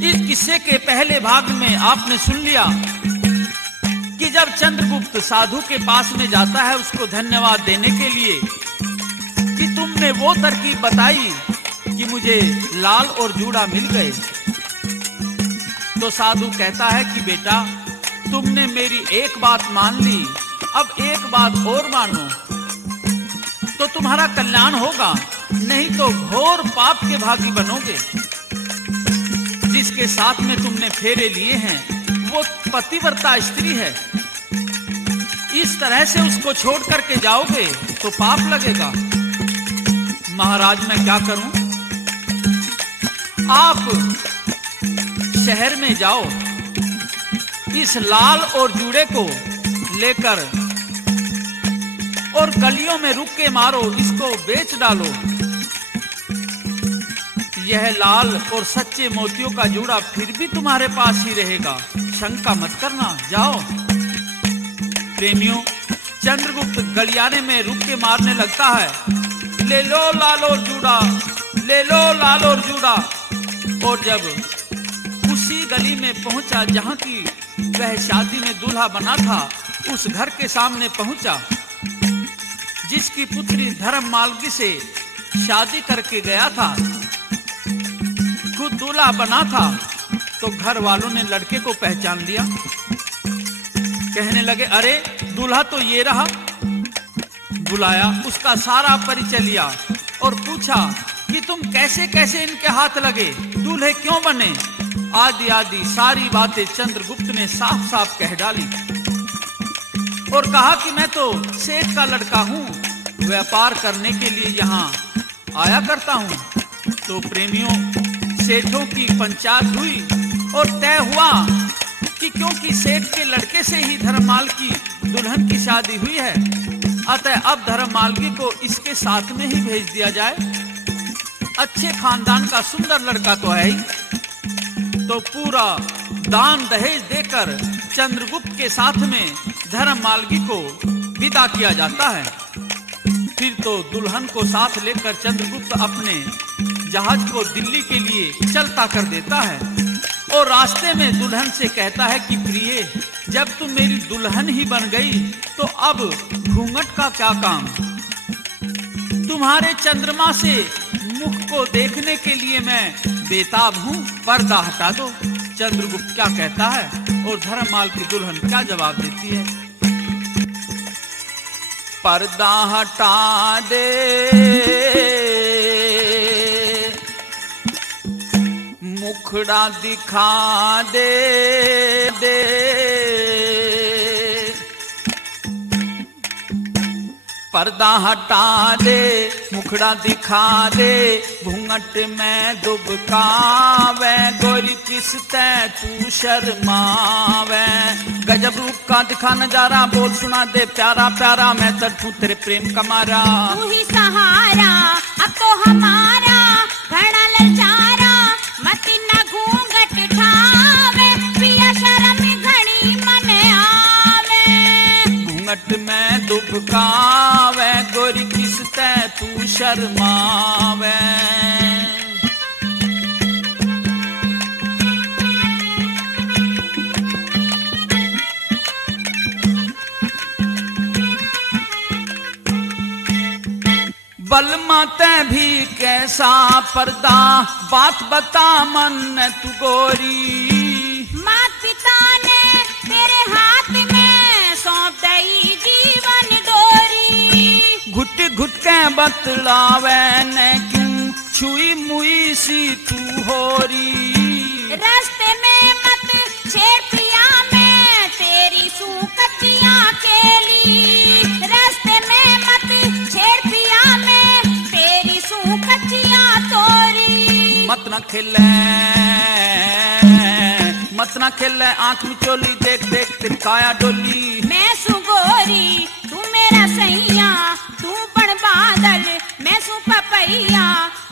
इस किस्से के पहले भाग में आपने सुन लिया कि जब चंद्रगुप्त साधु के पास में जाता है उसको धन्यवाद देने के लिए कि तुमने वो तरकीब बताई कि मुझे लाल और जूड़ा मिल गए, तो साधु कहता है कि बेटा तुमने मेरी एक बात मान ली, अब एक बात और मानो तो तुम्हारा कल्याण होगा, नहीं तो घोर पाप के भागी बनोगे। जिसके साथ में तुमने फेरे लिए हैं वो पतिव्रता स्त्री है, इस तरह से उसको छोड़ करके जाओगे तो पाप लगेगा। महाराज मैं क्या करूं? आप शहर में जाओ, इस लाल और जूड़े को लेकर और गलियों में रुक के मारो, इसको बेच डालो। यह लाल और सच्चे मोतियों का जूड़ा फिर भी तुम्हारे पास ही रहेगा, शंका मत करना, जाओ। प्रेमियों, चंद्रगुप्त गलियारे में रुक के मारने लगता है, ले लो लाल और जूड़ा, ले लो लाल और जूड़ा। और जब उसी गली में पहुंचा जहां की वह शादी में दूल्हा बना था, उस घर के सामने पहुंचा जिसकी पुत्री धर्ममालगी से शादी करके गया था, खुद दूल्हा बना था, तो घर वालों ने लड़के को पहचान लिया। कहने लगे अरे दूल्हा तो ये रहा। बुलाया, उसका सारा परिचय लिया और पूछा कि तुम कैसे कैसे इनके हाथ लगे, दूल्हे क्यों बने, आदि आदि सारी बातें चंद्रगुप्त ने साफ साफ कह डाली और कहा कि मैं तो सेठ का लड़का हूं, व्यापार करने के लिए यहाँ आया करता हूं। तो प्रेमियों, सेठों की पंचायत हुई और तय हुआ कि क्योंकि सेठ के लड़के से ही धर्ममाल की दुल्हन की शादी हुई है, अतः अब धर्ममालगी को इसके साथ में ही भेज दिया जाए, अच्छे खानदान का सुंदर लड़का तो है ही। तो पूरा दान दहेज देकर चंद्रगुप्त के साथ में धर्ममालगी को विदा किया जाता है। फिर तो दुल्हन को साथ लेकर चंद्रगुप्त अपने जहाज को दिल्ली के लिए चलता कर देता है और रास्ते में दुल्हन से कहता है कि प्रिय, जब तुम मेरी दुल्हन ही बन गई तो अब घूंघट का क्या काम, तुम्हारे चंद्रमा से मुख को देखने के लिए मैं बेताब हूं, पर्दा हटा दो। चंद्रगुप्त क्या कहता है और धर्ममाल की दुल्हन क्या जवाब देती है? पर्दा हटा दे, मुखड़ा दिखा दे, पर्दा हटा दे, मुखड़ा दिखा दे, घूंघट में दुबकावे, गोरी किसते तू शर्मावे। गजब रूप का दिखा नजारा, बोल सुना दे प्यारा प्यारा, मैं तड़पूं तेरे प्रेम का मारा। तू ही सहारा अब तो हमारा, घड़ा ललचारा, मत न घूंघट ठावे, पिया शर्म घड़ी मन आवे। घूंघट में दुबकावे, गोरी किसते तू शर्मावे। बलमा ते भी कैसा पर्दा, बात बता मन तू गोरी। मात पिता ने तेरे हाथ में सौंप दई जीवन डोरी। घुट घुट के बतलावे ने क्यों छुई मुई सी तू होरी। रास्ते में मत छेड़ पिया, मैं तेरी सूकतियां केली। रास्ते में मत छेड़ पिया, मैं तेरी सूकतियां तोरी। मत न खेले आंख में चोली, देख देख तेरी काया डोली। मैं सुगोरी तू मेरा सैया, तू बड़ बादल मैं सु पपैया।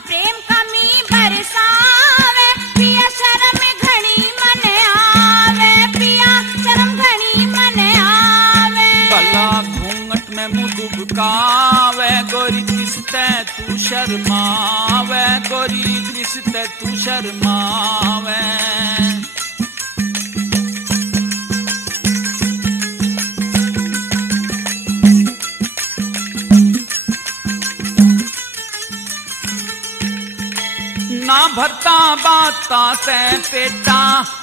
प्रेम कमी बरसावे, पिया शर्म घड़ी मन आवे, पिया शर्म घड़ी मन आवे। भला घूंघट में मुंह दुबकावे, गोरी किसते तू शर्मावे, गोरी किसते तू शर्मावे। ना भरता बाता ते पेटा,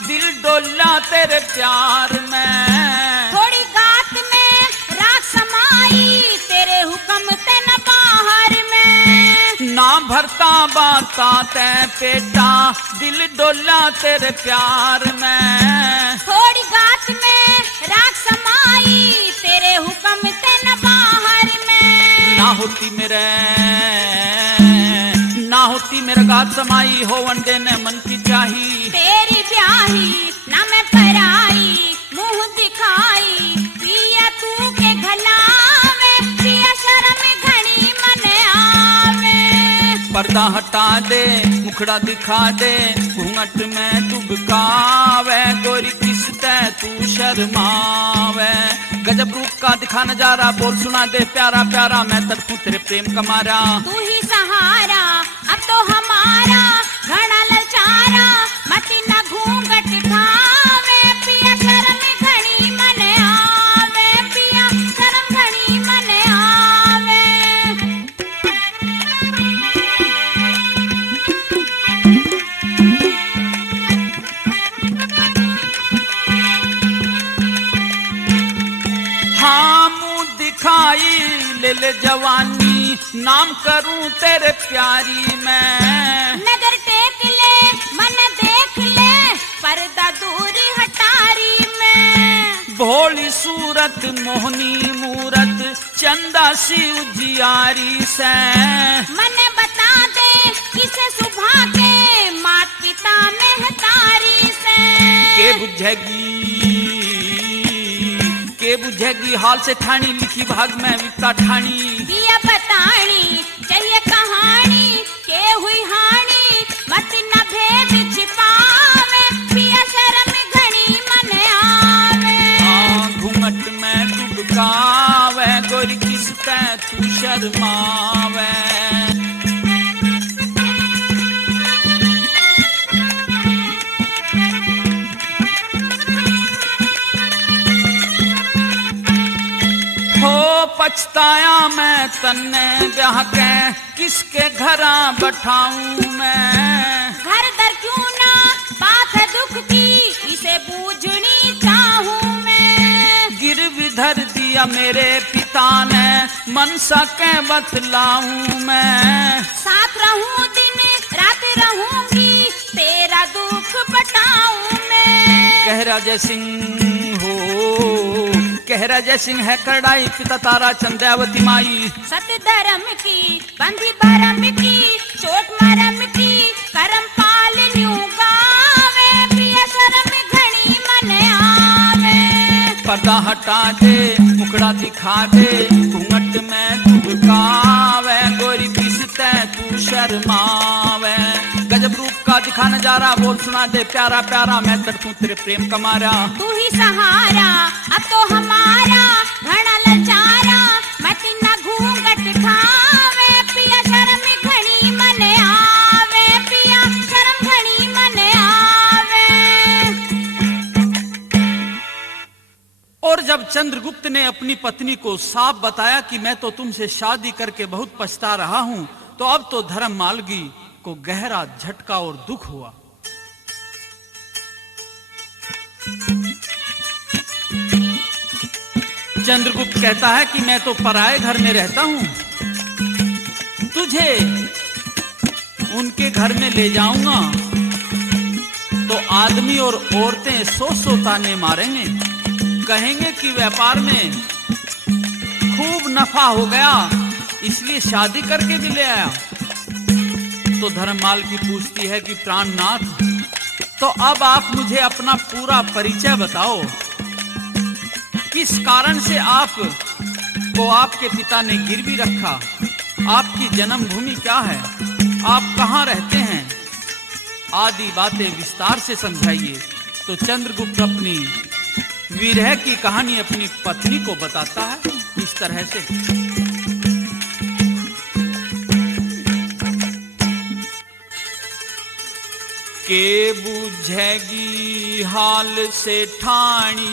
दिल डोला तेरे प्यार में। थोड़ी गात में राख समाई, तेरे हुक्म ते न बाहर में। ना भरता बाता ते पेटा, दिल डोला तेरे प्यार में। थोड़ी गात में राख समाई, तेरे हुक्म ते न बाहर में। ना होती मेरे गात समाई, हो वंडे ने मन की चाही। तेरी ब्याही ना मैं पराई, मुंह दिखाई पिया तू के घलावे। पिया शर्म घनी मन आवे। पर्दा हटा दे, मुखड़ा दिखा दे, घूंघट में डुबकावे, गोरी किसते तू शर्मावे। गजब रूप का दिखा नजारा, बोल सुना दे प्यारा प्यारा, मैं तड़पूं तेरे प्रेम का मारा। तू ही सहारा अब तो हमारा, घना ललचारा मती न घूंघट खावे। पिया शर्म घनी मन आवे, पिया शर्म घनी मन आवे। हाँ मुँह दिखाई ले ले जवानी, नाम करूं तेरे प्यारी मैं। नजर टेक ले मन देख ले, पर्दा दूरी हटारी में। भोली सूरत मोहनी मूरत, चंदा सी उजियारी से। मन बता दे किसे सुबह के, मात पिता महतारी से। के बुझेगी हाल से ठानी, लिखी भाग में विपता ठानी। पिया बतानी चाहिए कहानी, के हुई हानि मत न भेद छिपावे। पिया शर्म घनी मन आवे। घूंघट में डुबकावे, गोरी किसते तू शर्मावे। पछताया मैं तन्ने ब्याह के, किसके घरा बैठाऊं मैं। घर दर क्यों ना बात है दुख की, इसे बूझनी चाहूं मैं। गिरवी धर दिया मेरे पिता ने, मनसा के बतलाऊं मैं। साथ रहूं दिन रात रहूंगी, तेरा दुख बटाऊं मैं। कहरा जय सिंह हो, कहरा जय सिंह है करड़ाई, पिता तारा चंद्रावती माई। सत धर्म की बंधी भरम की, चोट मरम की करम पाल न्यू गावे। पिया शर्म घनी मन आवे। पर्दा हटा दे, मुखड़ा दिखा दे, घूंघट में डुबकावे, गोरी किसते तू शर्मावे। गजब रूप का दिखा नजारा, बोल सुना दे प्यारा प्यारा, मैं तड़पूं तेरे प्रेम का मारा। तू ही सहारा अब तो हमारा, घना ललचारा मत न घूंघट खावे। पिया शर्म घनी मन आवे, पिया शर्म घनी मन आवे। और जब चंद्रगुप्त ने अपनी पत्नी को साफ बताया कि मैं तो तुमसे शादी करके बहुत पछता रहा हूं, तो अब तो धर्म मालगी को गहरा झटका और दुख हुआ। चंद्रगुप्त कहता है कि मैं तो पराये घर में रहता हूं, तुझे उनके घर में ले जाऊंगा तो आदमी और औरतें सौ ताने मारेंगे, कहेंगे कि व्यापार में खूब नफा हो गया, इसलिए शादी करके भी ले आया। तो धर्ममाल की पूछती है कि प्राणनाथ, तो अब आप मुझे अपना पूरा परिचय बताओ, किस कारण से आप को आपके पिता ने गिरवी रखा, आपकी जन्मभूमि क्या है, आप कहाँ रहते हैं, आदि बातें विस्तार से समझाइए। तो चंद्रगुप्त अपनी विरह की कहानी अपनी पत्नी को बताता है इस तरह से। के बुझेगी हाल से ठाणी।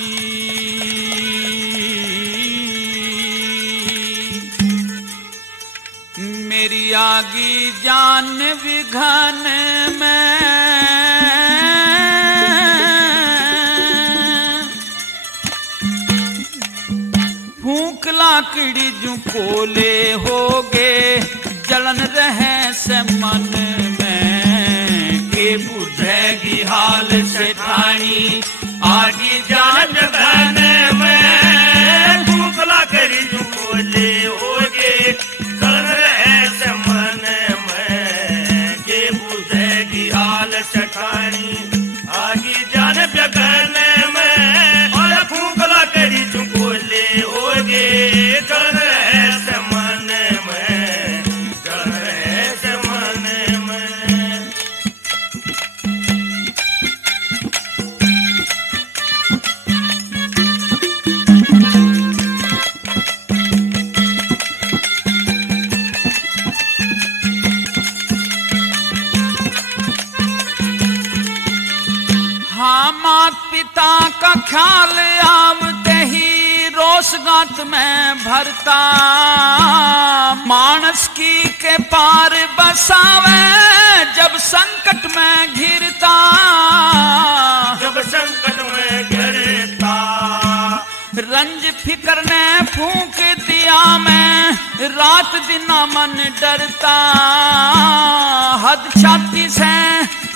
मेरी आगी जान विघन में फूंक लाकड़ी जू कोले होगे जलन रहे से मन में। के बुझेगी हाल से ठाणी आगी जान विघन में फूंक लाकड़ी जू कोले होगे जलन रहे से मन में। के बुझेगी हाल से ठाणी आगी जान विघन में और फूंक लाकड़ी जू कोले होगे जलन रहे से मन में, जलन रहे से मन में। हाँ मात पिता का ख्याल आवते ही रोष गात में भरता। मानस की के पार बसावे जब संकट में घिरता। जब संकट में घिरता रंज फिकर ने फूंक दिया मैं रात दिन मन डरता। हद छाती से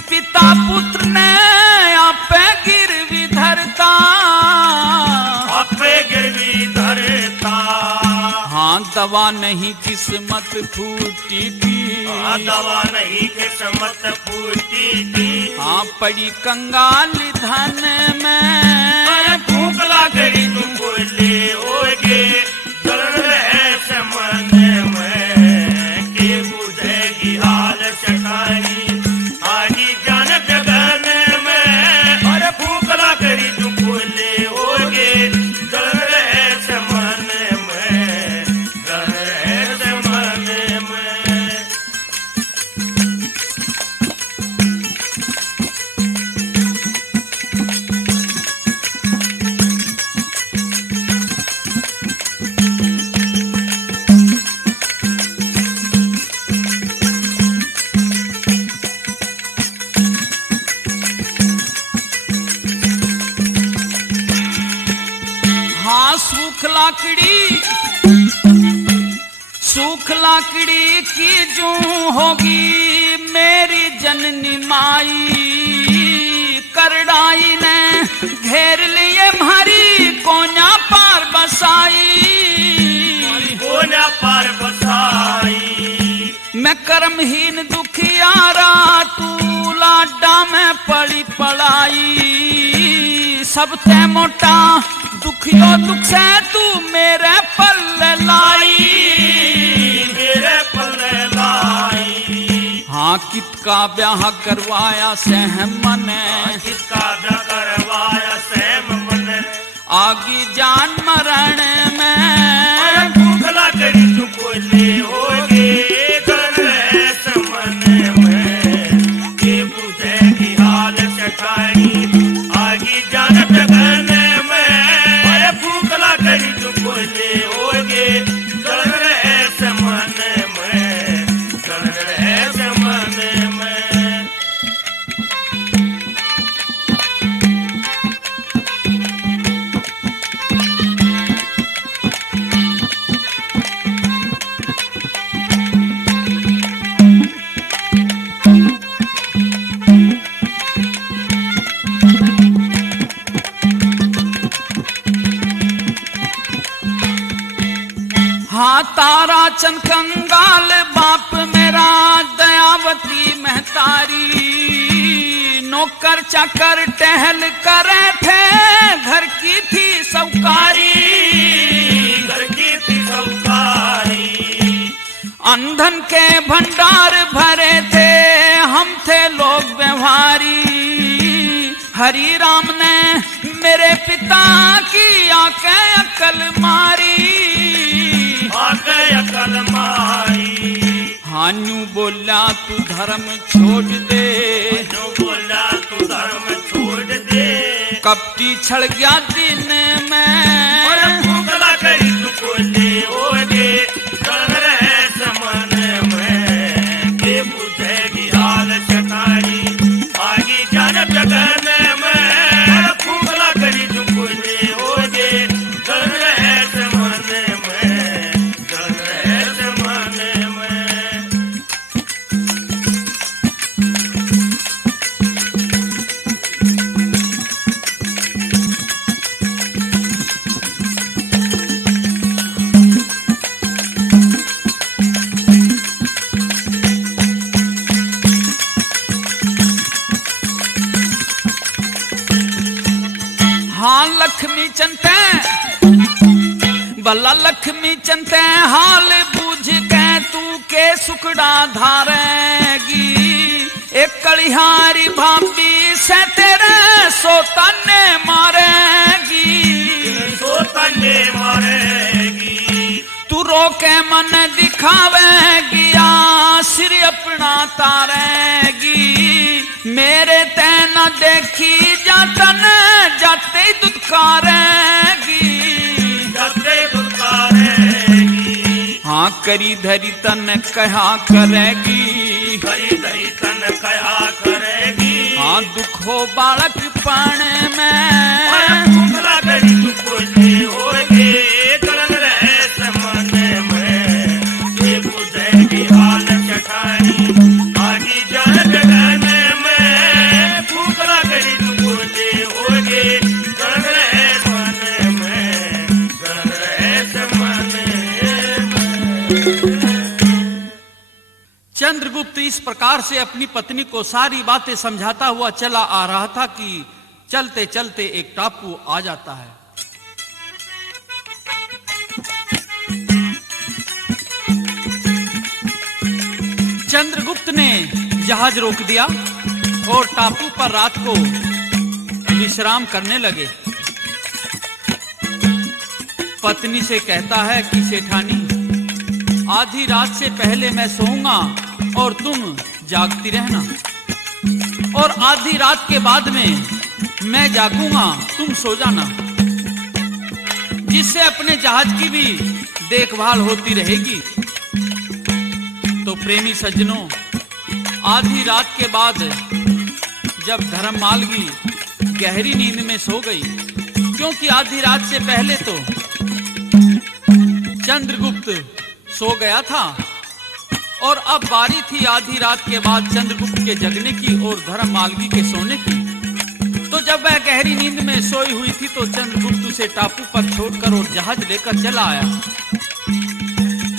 पिता पुत्र ने आपे गिरवी धरता। आपे गिरवी धरता हाँ दवा नहीं किस्मत फूटी थी। दवा नहीं किस्मत फूटी थी। हाँ पड़ी कंगाल धन में फूंक लाकड़ी तू कोले होगे जलन रहे से मन में। के बुझेगी हाल से ठाणी आगी जान विघन में और फूंक लाकड़ी तू कोले होगे जलन रहे से मन में, जलन रहे से मन में। हाँ सूख लाकड़ी की जू होगी मेरी जननी माई। करड़ाई ने घेर लिए मारी कोन्या पार बसाई। कोन्या पार बसाई मैं कर्महीन दुखियारा तू लाडा में पड़ी पड़ाई। सब ते मोटा दुखियो दुख से तू मेरे पल्ले लाई। मेरे पल्ले लाई हाँ कित का ब्याह करवाया सहम मन। किसका ब्याह करवाया सहम मन। आगी जान मरण में फूंक लाकड़ी तू कोले होगे जलन रहे से मन में। के बुझेगी हाल से ठाणी आगी जान विघन में और फूंक लाकड़ी तू कोले होगे जलन रहे से मन में, जलन रहे से मन में। हाँ तारा चंद कंगाल बाप मेरा दयावती महतारी। नौकर चाकर टहल करे थे घर की थी सौकारी। घर की थी सौकारी अंधन के भंडार भरे थे हम थे लोग व्यवहारी। हरि राम ने मेरे पिता की आंखें अकल मारी। आंखें अकल मारी हान्यू बोला तू धर्म छोड़ दे। जो बोला कपटी छड़ गया दिन में भूखला करी तुको ले होगे चल रहे समन में के बुझेगी हाल चटानी आगे जान जगन में भूखला करी तुको ले होगे चल रहे समन में चल रहे समन में हाँ लक्ष्मी चंते भला लक्ष्मी चंते हाल बूझ के तू के सुखड़ा धारेगी एक कलिहारी भाभी से तेरे सोताने मारेगी सोताने मारेगी तू रोके मन दिखावेगी या सिर अपना तारेगी मेरे तैना देखी जातन जाते दुत्कारेगी जाते दुत्कारेगी हाँ करी धरी तन कहा करेगी करी धरी तन कहा करेगी हाँ दुख हो बालक पाने में भूखला करी तुको ले होगे चलन रहे समन में ये बुझेगी हाल चटानी आगे जान जगन में भूखला करी तुको ले होगे चलन रहे समन में चलन रहे समन में चंद्रगुप्त इस प्रकार से अपनी पत्नी को सारी बातें समझाता हुआ चला आ रहा था कि चलते चलते एक टापू आ जाता है। चंद्रगुप्त ने जहाज रोक दिया और टापू पर रात को विश्राम करने लगे। पत्नी से कहता है कि सेठानी आधी रात से पहले मैं सोऊंगा और तुम जागती रहना और आधी रात के बाद में मैं जागूंगा तुम सो जाना जिससे अपने जहाज की भी देखभाल होती रहेगी। तो प्रेमी सज्जनों आधी रात के बाद जब धर्ममालगी गहरी नींद में सो गई क्योंकि आधी रात से पहले तो चंद्रगुप्त सो गया था और अब बारी थी आधी रात के बाद चंद्रगुप्त के जगने की और धर्ममालगी के सोने की। तो जब वह गहरी नींद में सोई हुई थी तो चंद्रगुप्त उसे टापू पर छोड़कर और जहाज लेकर चला आया।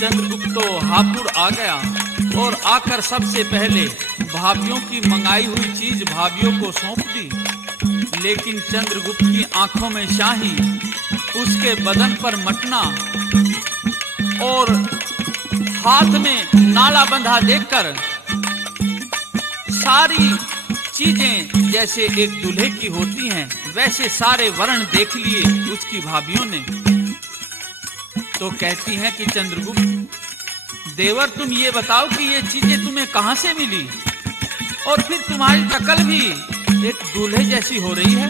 चंद्रगुप्त तो हापुड़ आ गया और आकर सबसे पहले भाभियों की मंगाई हुई चीज भाभियों को सौंप दी। लेकिन चंद्रगुप्त की आंखों में शाही, उसके बदन पर मटना और हाथ में नाला बंधा देखकर सारी चीजें जैसे एक दूल्हे की होती हैं वैसे सारे वर्ण देख लिए उसकी भाभियों ने। तो कहती हैं कि चंद्रगुप्त देवर तुम ये बताओ कि ये चीजें तुम्हें कहां से मिली और फिर तुम्हारी शक्ल भी एक दूल्हे जैसी हो रही है।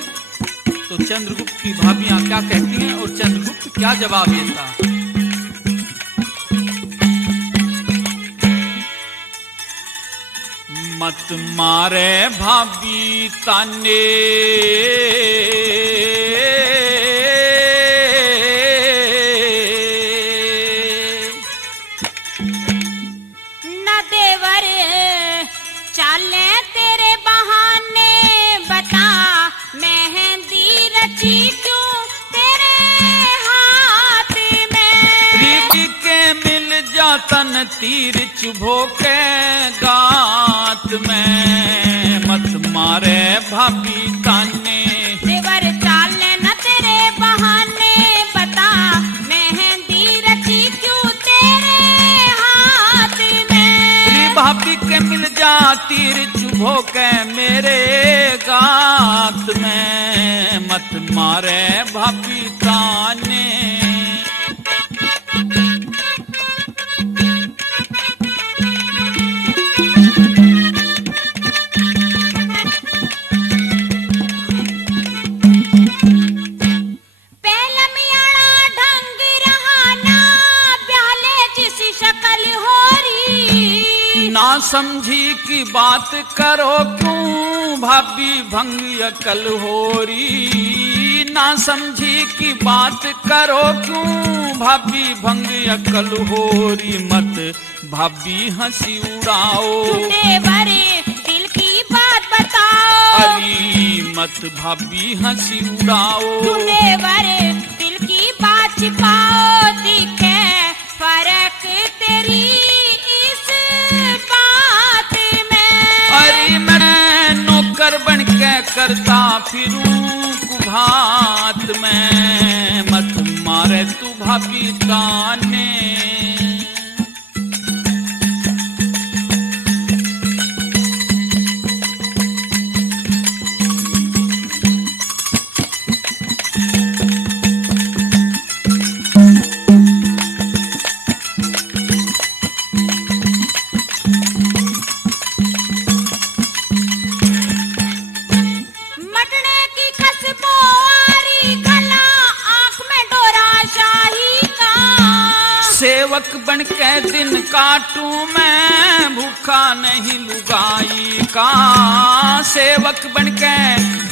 तो चंद्रगुप्त की भाभियां क्या कहती हैं और चंद्रगुप्त क्या जवाब देता। मत मारे भाभी ताने न देवर चाले तेरे बहाने बता मेहंदी रची क्यों तेरे हाथ में। रीबी के मिल जातन तीर चुभो के गात में मत मारे भाभी ताने। देवर चाले न तेरे बहाने बता मेहंदी रची क्यों तेरे हाथ में। भाभी के मिल जा तीर चुभो के मेरे गात में मत मारे भाभी ताने। समझी की बात करो क्यों भाभी भंग अकल होरी। ना समझी की बात करो क्यों भाभी भंग अकल होरी। मत भाभी हंसी उड़ाओ, झूठे भरे दिल की बात बताओ। अरे मत भाभी हंसी उड़ाओ, झूठे भरे दिल की बात छिपाओ। दिखे फर्क तेरी इस बात में। अरे मैं नौकर बन के करता फिरूं कुभात में। मत मारे तू भाभी ताने, मटने की खुशबू आ रही गला आंख में डोरा शाही का। सेवक बन के दिन काटूं मैं भूखा नहीं लुगाई का। सेवक बन के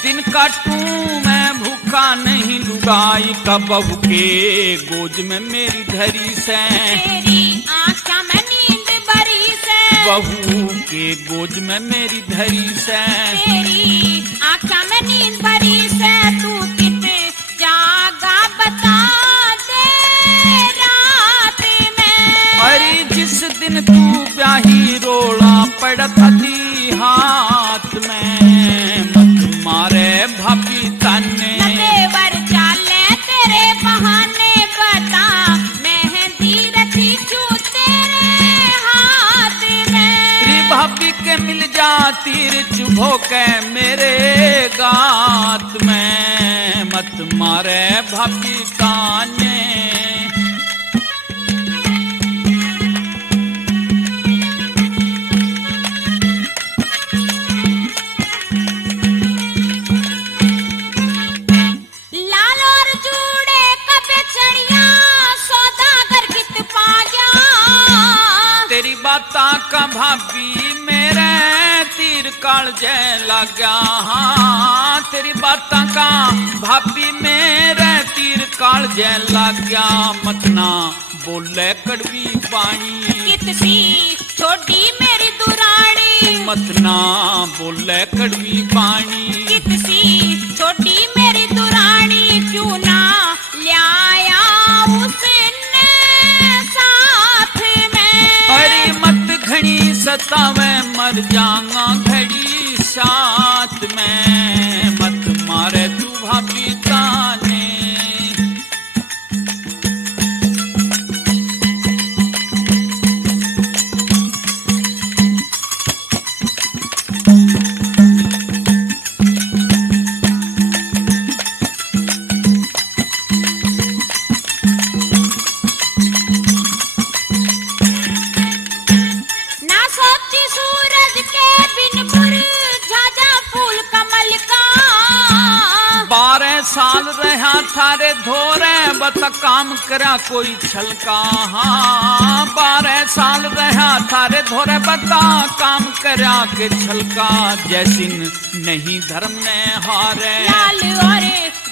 दिन काटूं मैं भूखा नहीं लुगाई का। बहू के गोद में मेरी धरी से, तेरी आँखों में नींद भरी से। बहू के गोद में मेरी धरी से। तेरी आँखों में नींद भरी से। तू कित जागा बता दे रात में। अरे जिस दिन तू ब्याही रोला पड़ता थी हाथ में। मत मारे भाभी ताने, न तेवर चाले तेरे बहाने। बता मेहंदी रखी क्यों तेरे हाथ में। तेरी भाभी के मिल जा तीर चुभो के मेरे गात में। मत मारे भाभी ताने, लाल और जूड़े कपे चढ़िया सौदागर कित पा गया। तेरी बाता का भाभी मेरे तीर काल जय लगा। हाँ तेरी बाता का भाभी मेरे तीर काल जय लगा। मत ना बोले कड़वी पानी, कित सी छोटी मेरी दुरानी। मत ना बोले कड़वी पानी। कित सी छोटी मेरी दुरानी। क्यों ना लाया उसने साथ में। अरे मत घड़ी सतावे मर जाऊंगा घड़ी साथ में। मत मारे तू भाभी ताने, ना सोची सूरज के बिन मुरझा फूल कमल का। 12 साल रहा थारे धोरे बत काम करा कोई छलका। हाँ 12 साल रहा थारे धोरे बता काम करा के छलका। जैसिन नहीं धर्म ने हारे, लाल और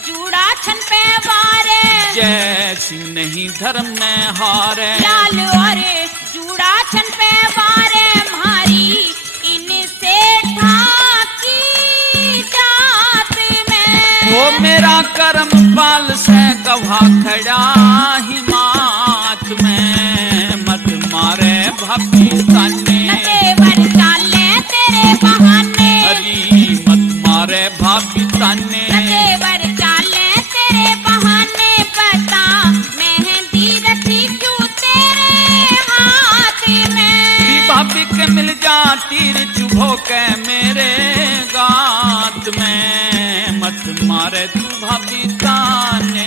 जूड़ा छन पे वारे। जैसिन नहीं धर्म ने हारे। लाल और जूड़ा छन पे वारे। म्हारी इनसे ठाकी जात में। वो मेरा कर्म पाल से गवा खड़ा हिमात में। मत मारे भाभी ताने, न तेवर चाले तेरे बहाने। अरे मत मारे भाभी ताने। न तेवर चाले तेरे बहाने। बता मेहंदी रखी क्यों तेरे हाथ में। भाभी के मिल जा तीर चुभो के मेरे गात में। मत मारे तू भाभी ताने।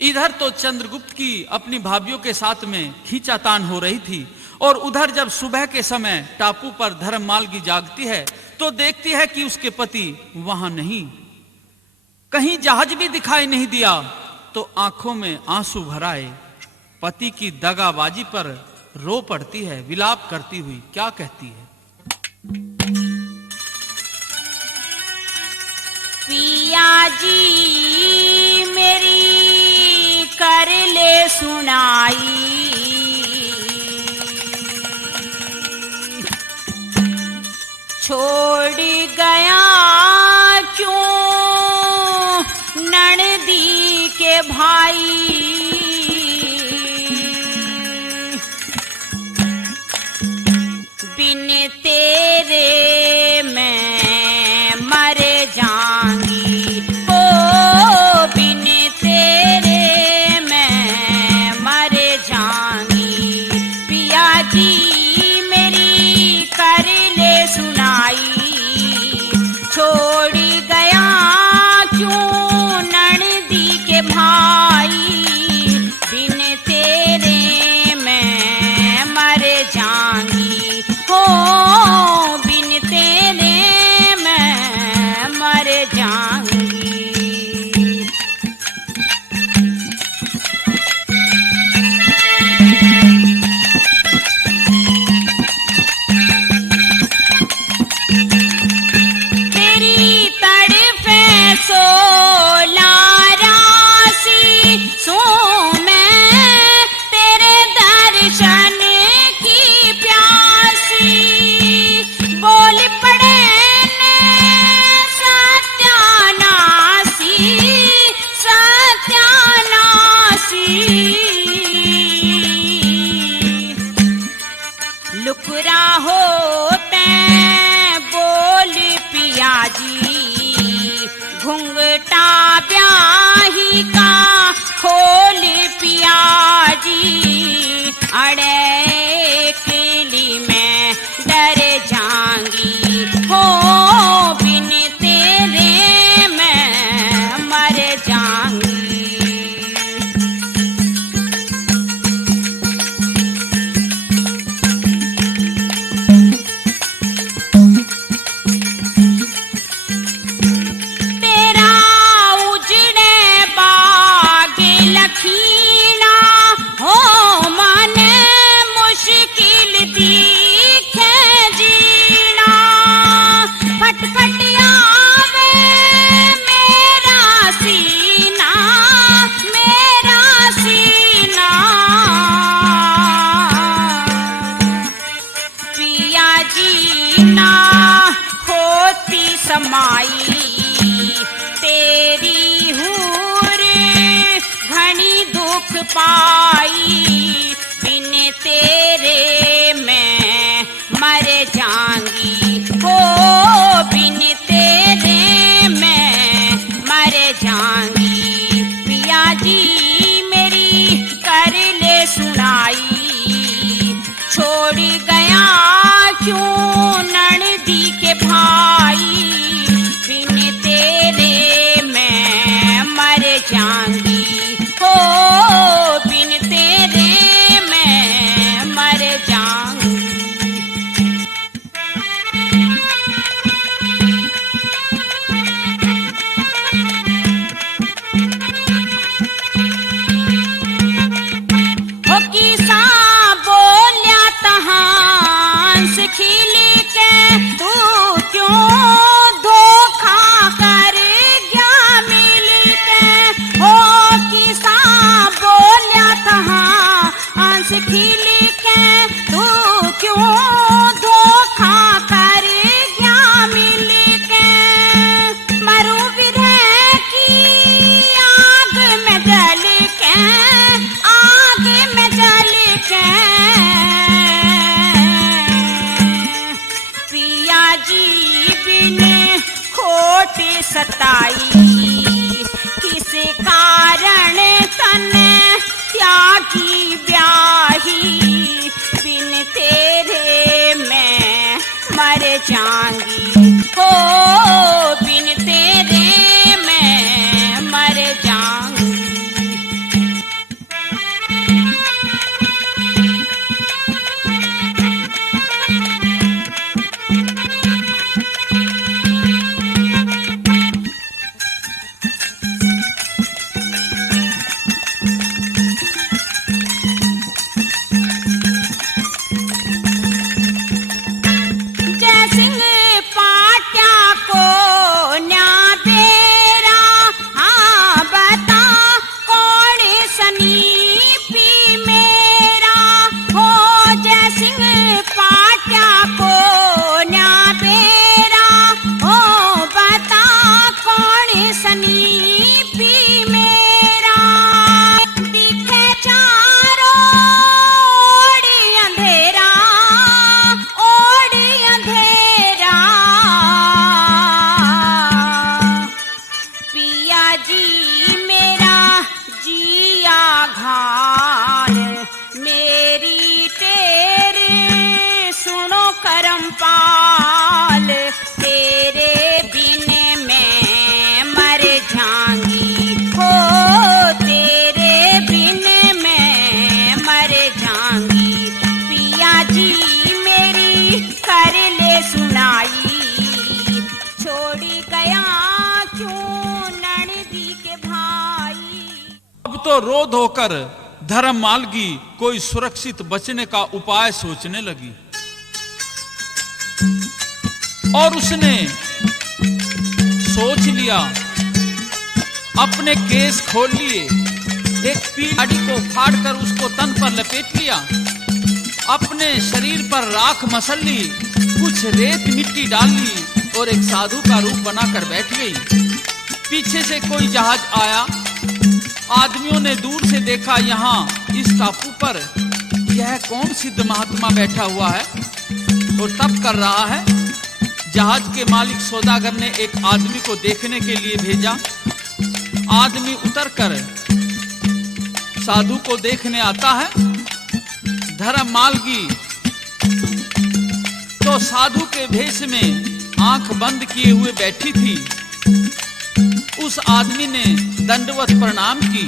इधर तो चंद्रगुप्त की अपनी भाभीयों के साथ में खींचातान हो रही थी और उधर जब सुबह के समय टापू पर धर्ममालगी जागती है तो देखती है कि उसके पति वहां नहीं, कहीं जहाज भी दिखाई नहीं दिया। तो आंखों में आंसू भराए पति की दगाबाजी पर रो पड़ती है विलाप करती हुई। क्या कहती है? पिया जी मेरी कर ले सुनाई, छोड़ गया क्यों ननदी के भाई, बिन तेरे मैं मर जाऊंगी, ओ बिन तेरे मैं मर जाऊंगी। पिया जी मेरी कर ले सुनाई, छोड़ गया क्यों ननदी के भाई, बिन तेरे मैं मर जाऊंगी, हो बिन तेरे मैं मर जाऊंगी। तेरी तड़फे सोला राशि सो मैं तेरे दर्शन की प्यासी, बोल पड़े ने सत्यानासी सत्यानासी, लुकरा होते बोल पिया जी, घुंघटा ब्याही का खोल पिया जी, अड़े किली में डर जाऊंगी, हो बिन तेरे मैं मर जाऊंगी। तेरा उजड़े बाग लखीना, हो मन मुश्किल दिखे जीना, फटफट आवे मेरा सीना, मेरा सीना। पिया जी ना होती समाई, तेरी हूर घनी दुख पाई, बिन तेरे मैं मर जाऊंगी, हो बिन तेरे मैं मर जाऊंगी। पिया जी मेरी कर ले सुनाई, छोड़ गया क्यों ननदी के भाई, बिन तेरे मैं मर जाऊंगी, हो बिन तेरे मैं मर जी मेरा जिया घाल, मेरी तेरे सुनो करम पाल, तेरे बिन मैं मर जाऊंगी हो, तेरे बिन मैं मर जाऊंगी। पिया जी मेरी कर ले सुनाई, छोड़ी गया क्यों ननदी के भाई। अब तो रोध होकर धर्म मालगी कोई सुरक्षित बचने का उपाय सोचने लगी और उसने सोच लिया, अपने केस खोल लिए, एक पीढ़ी को फाड़कर उसको तन पर लपेट लिया, अपने शरीर पर राख मसल ली, कुछ रेत मिट्टी डाल ली और एक साधु का रूप बनाकर बैठ गई। पीछे से कोई जहाज आया, आदमियों ने दूर से देखा, यहाँ इस टापू पर यह कौन सिद्ध महात्मा बैठा हुआ है और तप कर रहा है। जहाज के मालिक सौदागर ने एक आदमी को देखने के लिए भेजा। आदमी उतरकर साधु को देखने आता है। धर्म मालगी तो साधु के भेष में आंख बंद किए हुए बैठी थी। उस आदमी ने दंडवत प्रणाम की।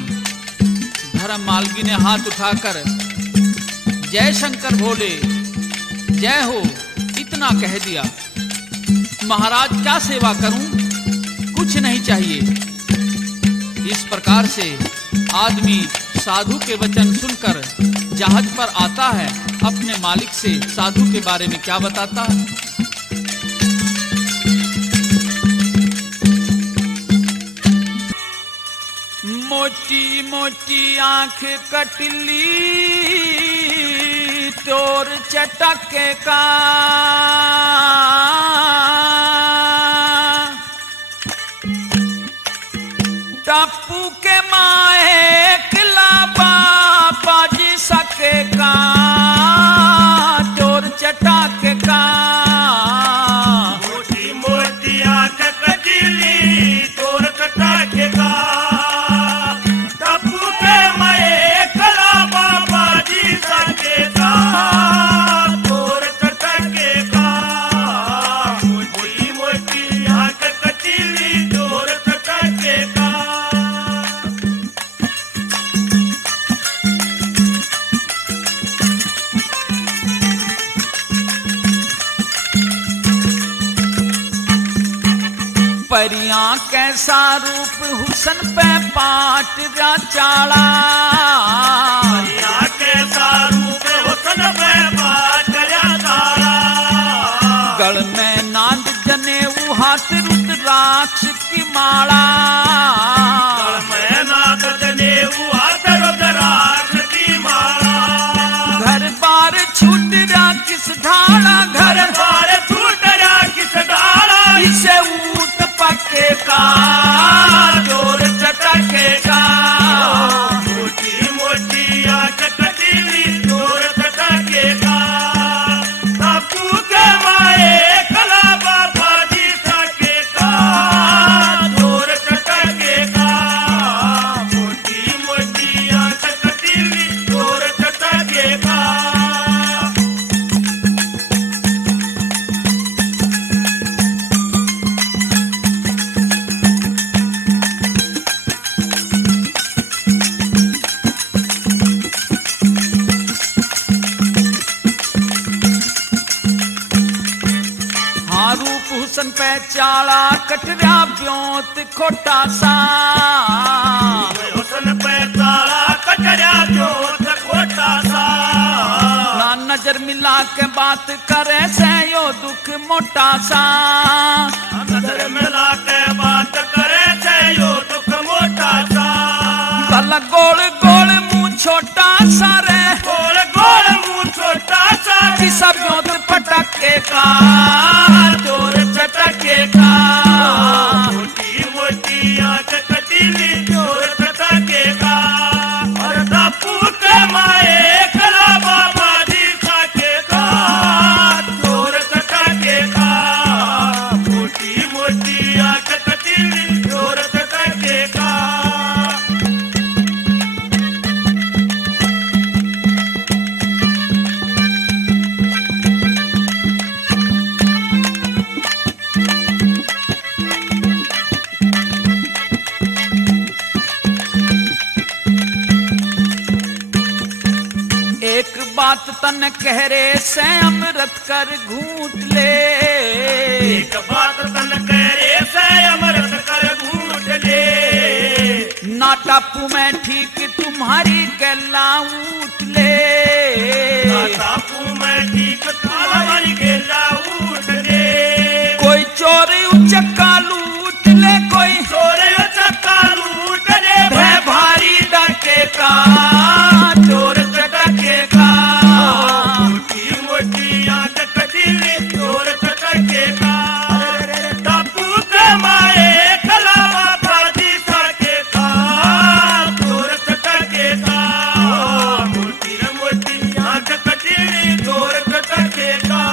धर्म मालगी ने हाथ उठाकर जय शंकर भोले, जय हो, इतना कह दिया। महाराज क्या सेवा करूं, कुछ नहीं चाहिए। इस प्रकार से आदमी साधु के वचन सुनकर जहाज पर आता है, अपने मालिक से साधु के बारे में क्या बताता है। मोटी मोटी आंख कटली तोर चटक का, टापू के माए किला बाबा जी सकेगा, तोर चटक का। मोटी मोटी आंख कटली तोर चटक का, टापू के माए किला बाबा जी सकेगा, तोर चटक का। मोटी मोटी आंख कटली तोर चटक का। परियां कैसा रूप हुसन पे पाट चाला, परियां कैसा रूप हुसन पे पाट चाला। गल में नांद जनेऊ हाथ रुद्राक्ष की माला, गल में नांद जनेऊ हाथ रुद्राक्ष की माला। घर बार छूट रहा किस ढाला, घर बार छूट रहा किस ढाला। इसे ऊट पके का, जोर चटके का। मोटी मोटी आंख कटली जोर चटके का, टापू के माए कला बाबा जी सके का, जोर चटके का। मोटी मोटी आंख कटली जोर चटके का। रूप हुसन पे चाला कटरा ब्योत खोटा सा, हुसन पे चाला कटरा ब्योत खोटा सा। ना नजर मिला के बात करे से यो दुख मोटा सा, नजर मिला के बात करे से यो दुख मोटा सा। गला गोल गोल मुंह छोटा सा रे, गोल गोल मुंह छोटा सा। किसा ब्योत पटके का, जोर चटके का। मोटी मोटी आंख कटली जोर चटके का, और टापू के माए कला बाबा जी सके का, जोर चटके का। मोटी मोटी आंख कटली जोर चटके का। बात तन कहरे से अमृत कर घूट ले। एक बात तन कहरे से अमृत कर घूट ले। ना टापू में ठीक तुम्हारी गला उठ ले। ना टापू में ठीक तुम्हारी गला उठ ले। कोई चोरी उचक्का लूट ले, कोई चोरी उचक्का लूट ले। भय भारी डके का चोर चटके का। मोटी मोटी आंख कटीली चोर चटके का। टापू कमाए कलावा बाजी सके का चोर चटके का। मोटी मोटी आंख कटीली चोर चटके का।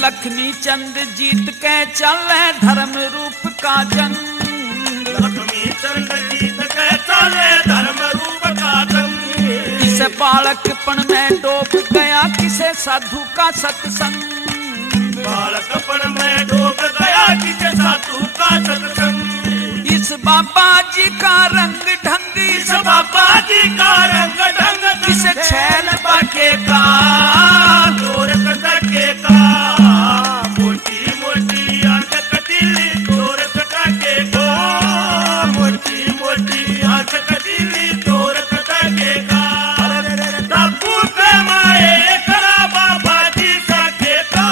लक्ष्मी चंद जीत के चले धर्म रूप का जंग। लक्ष्मी चंद जीत के चले धर्म रूप का जंग। इस बालकपन में डूब गया किसे साधु का सत्संग। बालकपन में डूब गया किसे साधु का सत्संग। इस बाबा जी का रंग ढंग, इस बाबा जी का रंग ढंग। इस छैल बाके का चोर कटके का। मोटी मोटी आंख कटीली चोर कटके का। मोटी मोटी आंख कटीली चोर कटके का। टापू कमाए कलावा बाजी सके का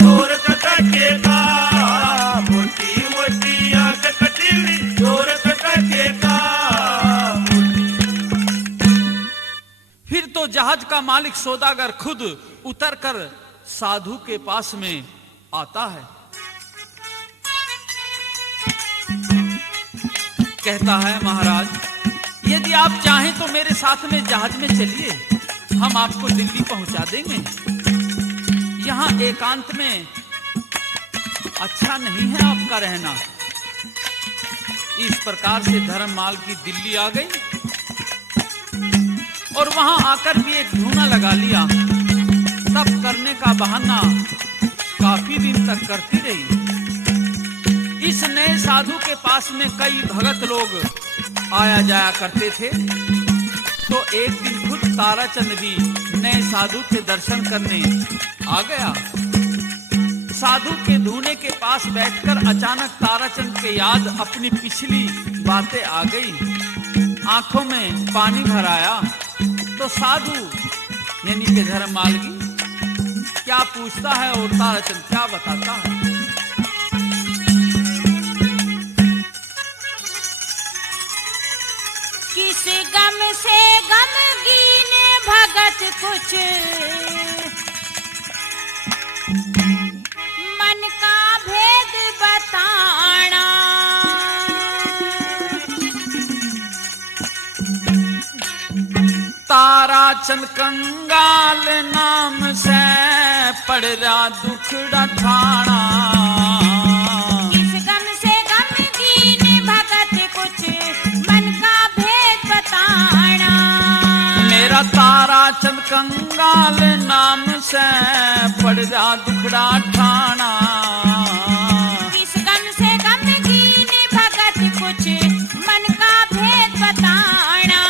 चोर कटके का। मोटी मोटी आंख कटीली चोर कटके का। फिर तो जहाज का मालिक सौदागर खुद उतरकर साधु के पास में आता है। कहता है महाराज, यदि आप चाहें तो मेरे साथ में जहाज में चलिए, हम आपको दिल्ली पहुंचा देंगे। यहाँ एकांत में अच्छा नहीं है आपका रहना। इस प्रकार से धर्ममाल की दिल्ली आ गई और वहां आकर भी एक धूना लगा लिया। तब करने का बहाना काफी दिन तक करती रही। इस नए साधु के पास में कई भगत लोग आया जाया करते थे। तो एक दिन खुद ताराचंद भी नए साधु के दर्शन करने आ गया। साधु के धूने के पास बैठकर अचानक ताराचंद के याद अपनी पिछली बातें आ गई। आंखों में पानी भर आया। तो साधु यानी कि धर्ममालगी क्या पूछता है और ताराचंद क्या बताता है। किस गम से गमगीन भगत कुछ मन का भेद बताना। ताराचंद कंगाल नाम से पड़ रहा दुखड़ा ठाना। किस गम से गमगीन भगत कुछ मन का भेद बताना। मेरा ताराचंद कंगाल नाम से पड़ रहा दुखड़ा ठाना। किस गम से गमगीन भगत कुछ मन का भेद बताना।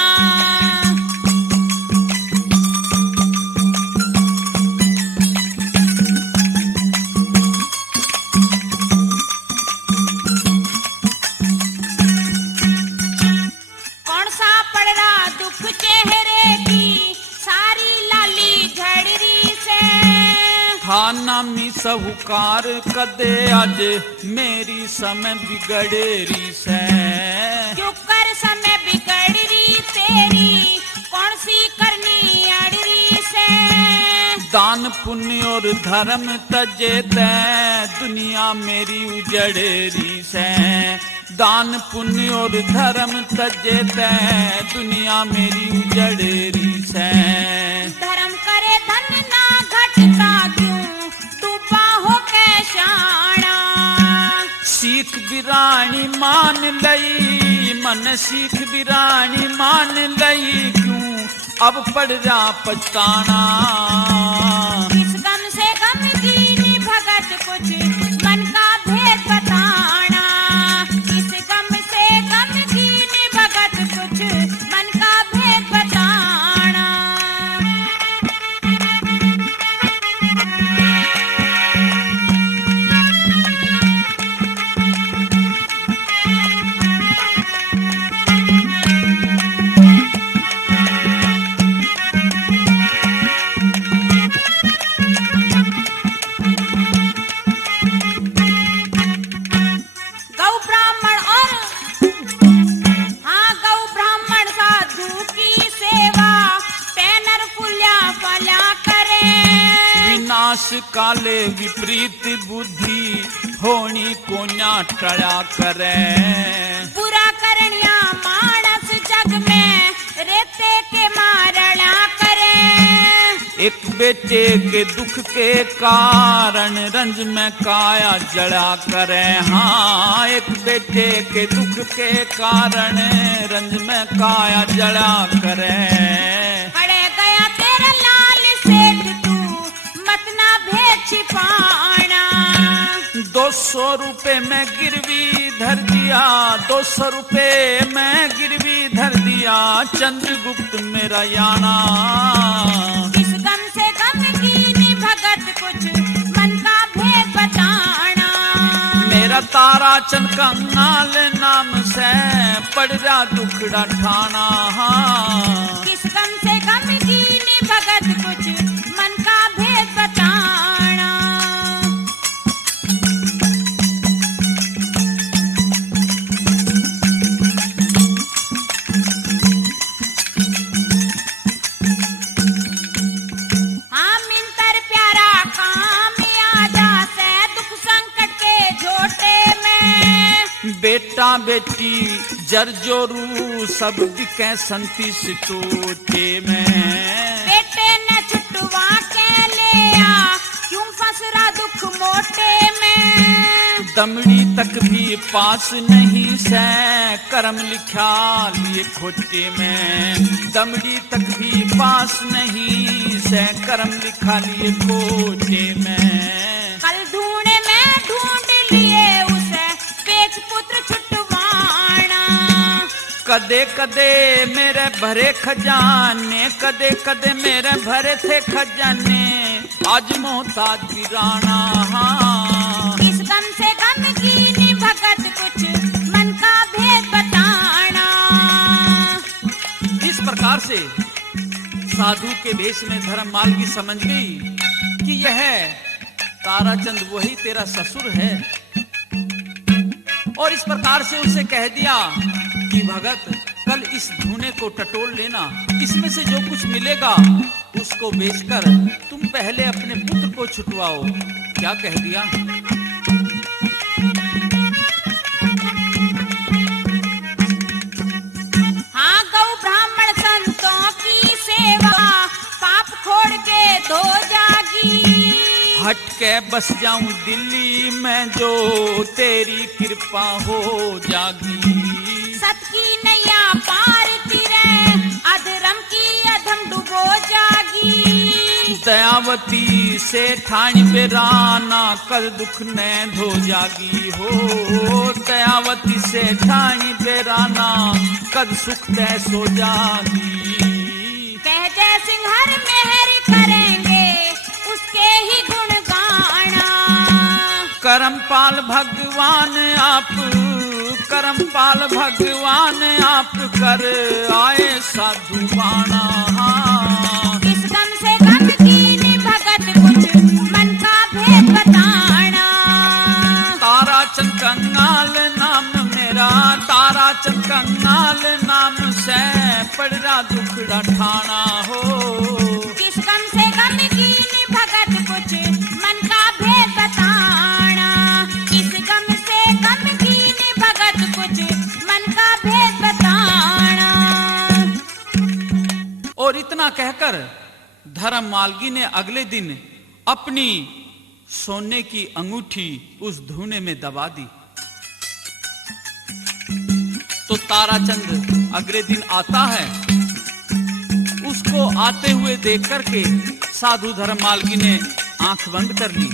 कौन सा पड़ रहा दुख चेहरे की सारी लाली झड़री से। खाना मी साहूकार कदे आज मेरी समय बिगड़ेरी से। क्यों कर समय बिगड़री तेरी कौन सी करनी अड़री से। दान पुण्य और धर्म तजे तै दुनिया मेरी उजड़ेरी से। दान पुण्य और धर्म तजे तै दुनिया मेरी उजड़ेरी से। धर्म करे धन ना घटता क्यों डूबा हो कैशाना। सीख बिरानी मान लई मन सीख बिरानी मान लई क्यों अब पड़ जा पछताना। किस गम से गमगीन भगत कुछ नाश काले विपरीत बुद्धि होनी को ना टड़ा करे। बुरा करनिया मानस जग में रेते के मारना करे। एक बेटे के दुख के कारण रंज में काया जड़ा करे। हाँ, एक बेटे के दुख के कारण रंज में काया जड़ा करे। अड़े गया तेरा लाल सेठ तू मत ना भेद छिपाना। 200 रुपए में गिरवी धर दिया, 200 रुपए में गिरवी धर दिया चंद्रगुप्त मेरा याना। किस गम से गम कीनी भगत कुछ मन का भेद बताना। मेरा तारा चंद कंगाल नाम से पड़ जा दुखड़ा ठाना। किस गम से गम कीनी भगत कुछ मन का भेद बताना। हाँ मिंतर प्यारा काम आ जासे दुख संकट के झोटे में। बेटा बेटी जर जोरू सब दिखे 37 टोटे में। बेटे ने छुटवा के ले आ क्यों फंस रहा दुख मोटे में। दमड़ी तक भी पास नहीं से कर्म लिखा लिए खोटे में। दमड़ी तक भी पास नहीं से कर्म लिखा लिए खोटे में। कल ढूंढे में ढूंढ लिए उसे पेच पुत्र छुटवाना। कदे कदे मेरे भरे खजाने, कदे कदे मेरे भरे थे खजाने, आज मोहताज वीराना। इस गम से गम कीनी भगत कुछ मन का भेद बताना। इस प्रकार से साधु के वेश में धर्ममालगी समझ गई कि यह ताराचंद वही तेरा ससुर है, और इस प्रकार से उसे कह दिया कि भगत कल इस धूने को टटोल लेना, इसमें से जो कुछ मिलेगा उसको बेचकर तुम पहले अपने पुत्र को छुटवाओ। क्या कह दिया? हाँ गौ ब्राह्मण संतों की सेवा पाप खोड़ के धो जागी। हट के बस जाऊं दिल्ली में जो तेरी कृपा हो जागी। सत की नैया पार तिरे अधर्म की अधम डुबो जागी। दयावती से ठाणी बेराना कल दुख ने धो जागी हो। दयावती से ठाणी बेराना कल सुख दे सो जागी। कह जय सिंह हर मेहर करेंगे उसके ही गुण गाना। करमपाल भगवान आप, करमपाल भगवान आप कर आए साधु बाणा। इस गम से गम कीनी भगत कुछ मन का भेद बताना। ताराचंद कंगाल नाम मेरा, ताराचंद कंगाल नाम से पड़ा दुखड़ा ठाना हो। इस गम से गम कीनी भगत कुछ मन का भेद बताना। इस गम से गम कीनी भगत कुछ मन का भेद बताना। और इतना कहकर धर्ममालगी ने अगले दिन अपनी सोने की अंगूठी उस धूने में दबा दी। तो ताराचंद अगले दिन आता है, उसको आते हुए देख करके साधु धर्ममालगी ने आंख बंद कर ली।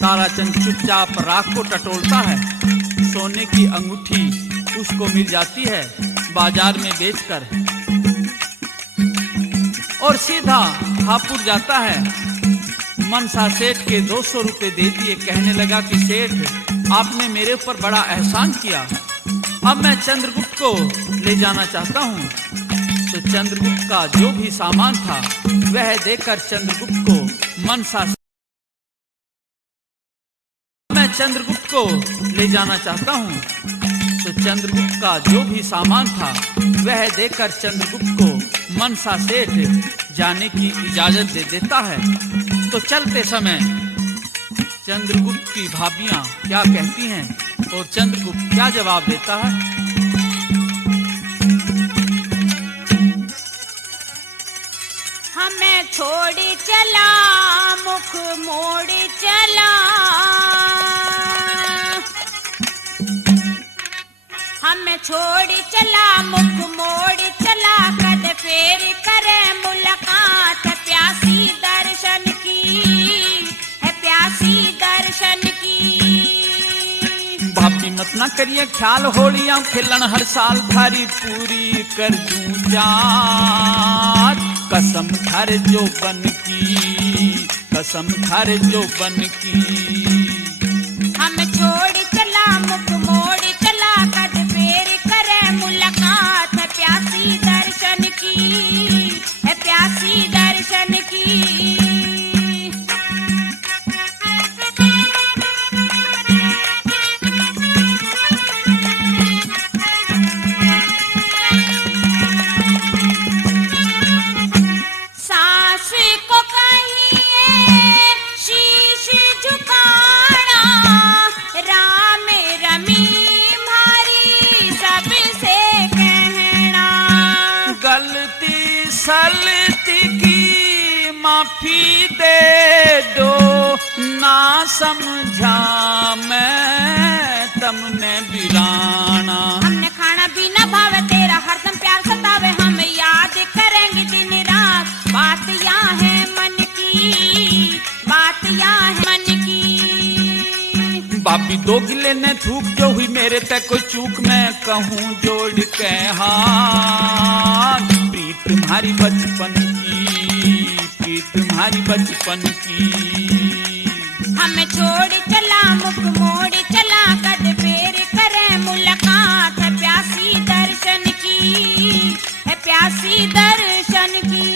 ताराचंद चुपचाप राख को टटोलता है, सोने की अंगूठी उसको मिल जाती है बाजार में बेचकर, और सीधा हापुड़ जाता है। मनसा सेठ के 200 रुपए दे दिए, कहने लगा कि सेठ आपने मेरे ऊपर बड़ा एहसान किया, अब मैं चंद्रगुप्त को ले जाना चाहता हूँ। तो चंद्रगुप्त का जो भी सामान था वह देकर चंद्रगुप्त को मनसा, मैं चंद्रगुप्त को ले जाना चाहता हूँ। तो चंद्रगुप्त का जो भी सामान था वह देकर चंद्रगुप्त को मनसा सेठ जाने की इजाजत दे देता है। तो चलते समय चंद्रगुप्त की भाभियां क्या कहती हैं और चंद्रगुप्त क्या जवाब देता है। हमें छोड़ चला मुख मोड़ चला, हमें छोड़ चला मुख मोड़ चला, कद फेर करे मुलाकात है प्यासी दर्शन की, है प्यासी दर्शन की। भाभी मत ना करिए ख्याल, होलियां खिलन हर साल भारी पूरी कर दूं जात, कसम खर जो बन की, कसम खर जो बन की। हम छोड़ चला मुख मोड़ चला, कद फेर करे मुलाकात है प्यासी दर्शन की, है प्यासी दर्शन की। सास को कहिए शीश झुकाना, राम रमी भारी सबसे कहना। गलती सलती की माफी दे दो, ना समझा मैं तमने बिराना। हमने खाना भी न भावे तेरा, हरदम प्यार सतावे, हम याद करेंगे दिन रात। बात यहाँ है मन की, बात यहाँ है मन की। भाभी दो गिले ने थूक जो हुई मेरे पे कोई चूक, मैं कहूँ जोड़ के हाथ, प्रीत तुम्हारी बचपन की, प्रीत तुम्हारी बचपन की। हमें छोड़ चला मुख मोड़ चला, कद फेर करे मुलाकात है प्यासी दर्शन की, है प्यासी दर्शन की।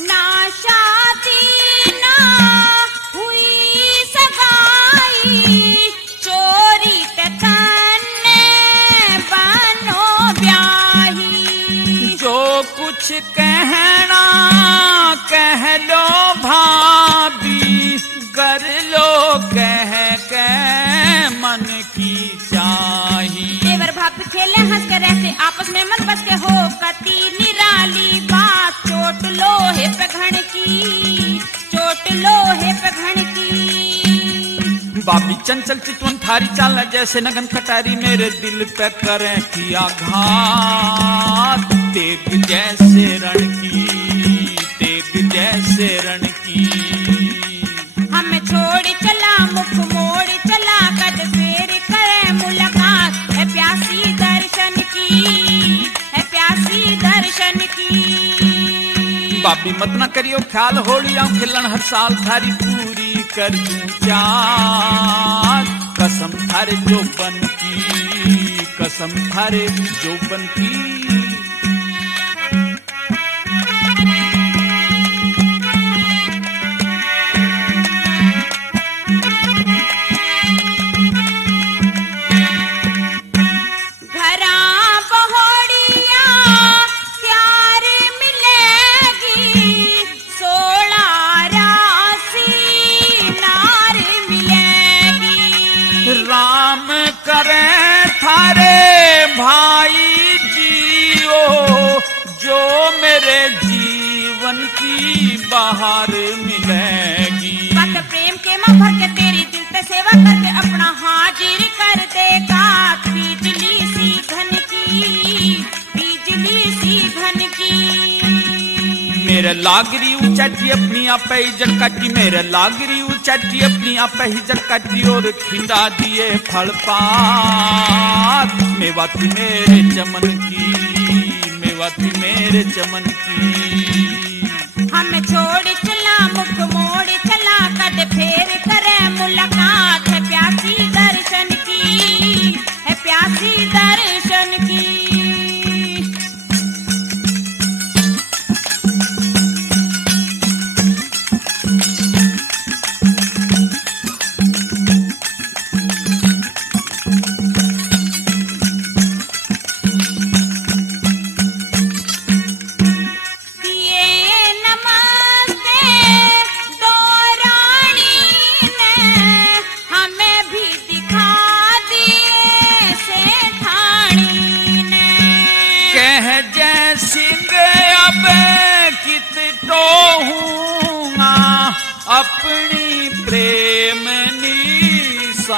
ना शादी ना हुई सगाई, चोरी तन्ने बनो ब्याही। जो कुछ कहना कह लो भाभी, कर लो कह के मन की चाही। देवर भाभी खेले हंस के रहते आपस में मन बस के, हो कती निराली बात चोट लोहे पे घण की, चोट लोहे पे घण की। बाबी चंचल चितवन थारी चाल जैसे नगन कटारी, मेरे दिल पे करें किया घात, तेग जैसे रण की, तेग जैसे रण की। हमें छोड़ चला मुख मोड़ चला, कद फेर करे मुलाकात है प्यासी दर्शन की, है प्यासी दर्शन की। बाबी मत ना करियो ख्याल, होलियां खिलन हर साल थारी पूरी कर दूं जात, कसम थारे जो बन की, कसम थारे जो बन की। घरा पहोड़िया त्यार मिलेगी, 16 राशि नार मिलेगी। राम करे थारे भाई जियो, जो मेरे जीवन की बाहर मिलेगी। पत प्रेम के मां भर के तेरी दिल पे सेवा करके अपना हाजिर कर देगा, बिजली सी घन की, बिजली सी घन की। मेरे लागरी उचाटी अपनी आप ही जटकाटी, मेरे लागरी उचाटी अपनी आप ही जटकाटी, और खिंडा दिए फल पात, मेवाती मेरे चमन की, मेवाती मेरे चमन की। हमें छोड़ चला मुख मोड़ चला, कद फेर करे मुलाकात है प्यासी दर्शन की, है प्यासी दर्शन की।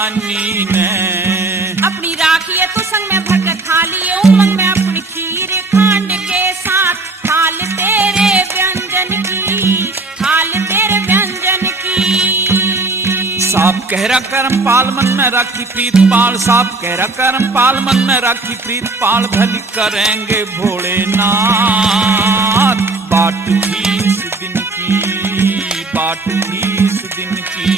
रानी ने। अपनी राखिए तो संग में भर के खा लिए उमंग में अपनी खीर खांड के साथ थाल तेरे व्यंजन की, थाल तेरे व्यंजन की। साप कहरा करम पाल मन में राखी प्रीत पाल, साप कहरा करम पाल मन में राखी प्रीत पाल, भली करेंगे भोलेनाथ बाट भी इस दिन की, बाट भी इस दिन की।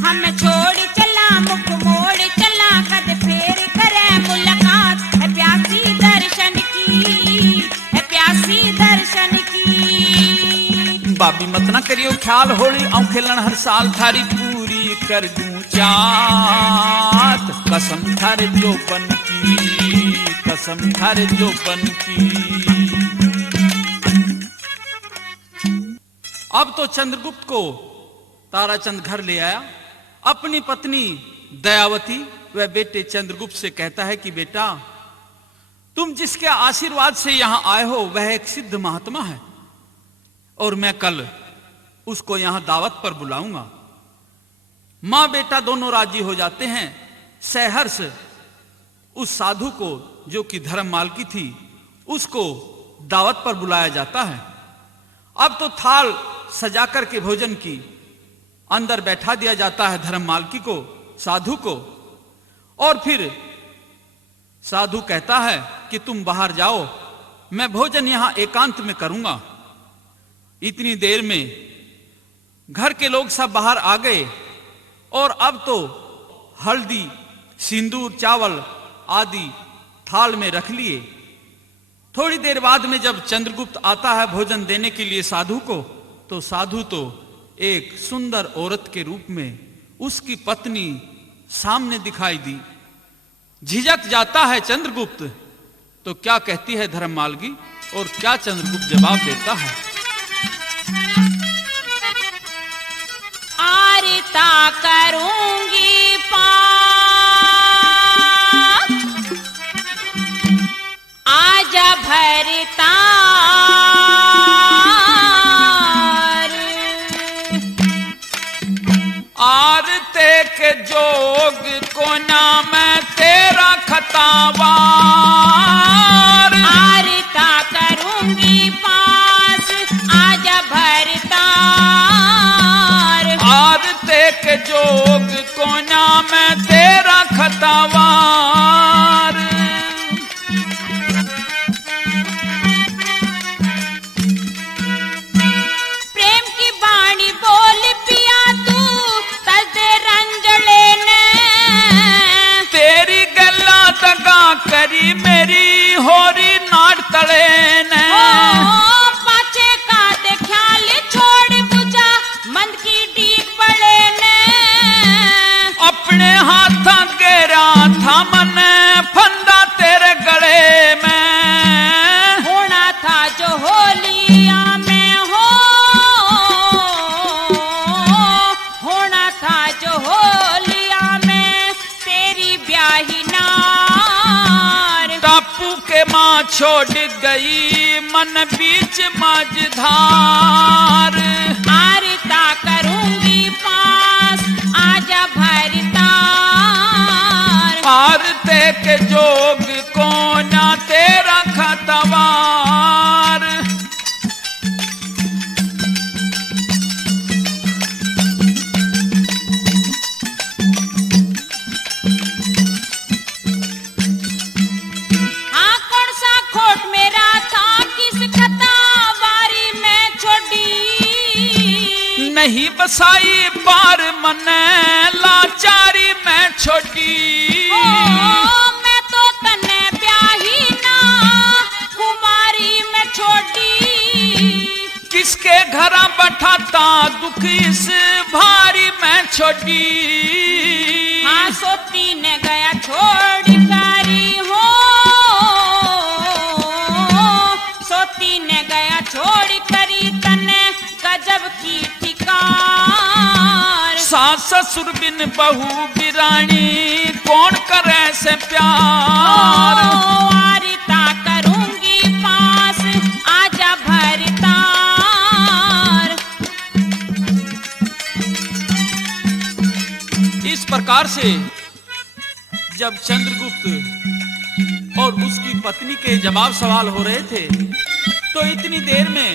हम छोड़ चला मुख मोड़ चला कद फेर करे मुलाकात, है प्यासी दर्शन की, है प्यासी दर्शन की। बाबी मत ना करियो ख्याल होली औ खेलन हर साल, थारी पूरी कर दूं चाहत, कसम थारे जो बन की, कसम थारे जो बन की। अब तो चंद्रगुप्त को ताराचंद घर ले आया। अपनी पत्नी दयावती वह बेटे चंद्रगुप्त से कहता है कि बेटा, तुम जिसके आशीर्वाद से यहां आए हो वह एक सिद्ध महात्मा है और मैं कल उसको यहां दावत पर बुलाऊंगा। मां बेटा दोनों राजी हो जाते हैं। सहर्ष उस साधु को जो कि धर्ममाल की थी उसको दावत पर बुलाया जाता है। अब तो थाल सजा करके भोजन की अंदर बैठा दिया जाता है धर्ममाल की को, साधु को, और फिर साधु कहता है कि तुम बाहर जाओ, मैं भोजन यहां एकांत में करूंगा। इतनी देर में घर के लोग सब बाहर आ गए और अब तो हल्दी सिंदूर चावल आदि थाल में रख लिए। थोड़ी देर बाद में जब चंद्रगुप्त आता है भोजन देने के लिए साधु को, तो साधु तो एक सुंदर औरत के रूप में उसकी पत्नी सामने दिखाई दी। झिझक जाता है चंद्रगुप्त, तो क्या कहती है धर्ममालगी और क्या चंद्रगुप्त जवाब देता है। आरता करूंगी पाप आजा भरता, आरते के जोग को नाम तेरा खतावार, आरता करूंगी पास आजा भरता, आरते के जोग को नाम तेरा खतावार। प्रेम की बाणी बोल पिया तू तदे रंजले ने, तेरी गल्ला दगा करी मेरी होरी नाट तले ने। पाछे का दे ख्याल छोड़ बुझा मंद की डीक पड़े ने, अपने हाथ गेरा था मन फंदा तेरे गले में, होना था जो होलिया में हो, होना था जो होलिया में तेरी ब्याही नार। टापू के माँ छोड़ गई मन बीच मझधार, आरता करूंगी पास आजा भरता, आरते के जोग को ना तेरा खतवार। हाँ कौन सा खोट मेरा था किस खतावारी में छोड़ी, नहीं बसाई बार मन लाचारी में छोड़ी, ओ मैं तो तने ब्याही ना कुमारी में छोड़ी, किसके घर बैठाता दुख इस भारी में छोड़ी। हाँ सोती ने गया छोड़ कारी हो, सोती ने गया छोड़ करी तने गजब की ठिकार। सास ससुर बिन बहू बिरानी कौन करे से प्यार, आरता करूंगी पास आजा भरता, इस प्रकार प्रकार से जब चंद्रगुप्त और उसकी पत्नी के जवाब सवाल हो रहे थे, तो इतनी देर में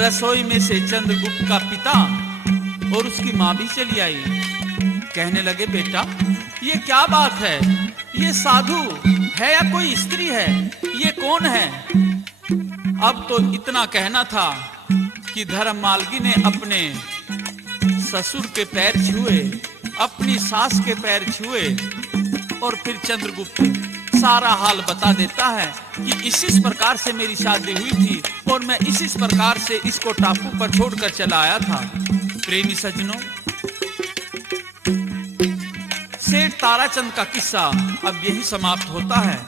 रसोई में से चंद्रगुप्त का पिता और उसकी माँ भी चली आई। कहने लगे, बेटा ये क्या बात है? ये साधु है या कोई स्त्री है? ये कौन है? अब तो इतना कहना था कि धर्ममालगी ने अपने ससुर के पैर छुए, अपनी सास के पैर छुए और फिर चंद्रगुप्त सारा हाल बता देता है कि इस प्रकार से मेरी शादी हुई थी और मैं इस प्रकार से इसको टापू पर छोड़कर चला आया था। प्रेमी सज्जनों, सेठ ताराचंद का किस्सा अब यही समाप्त होता है।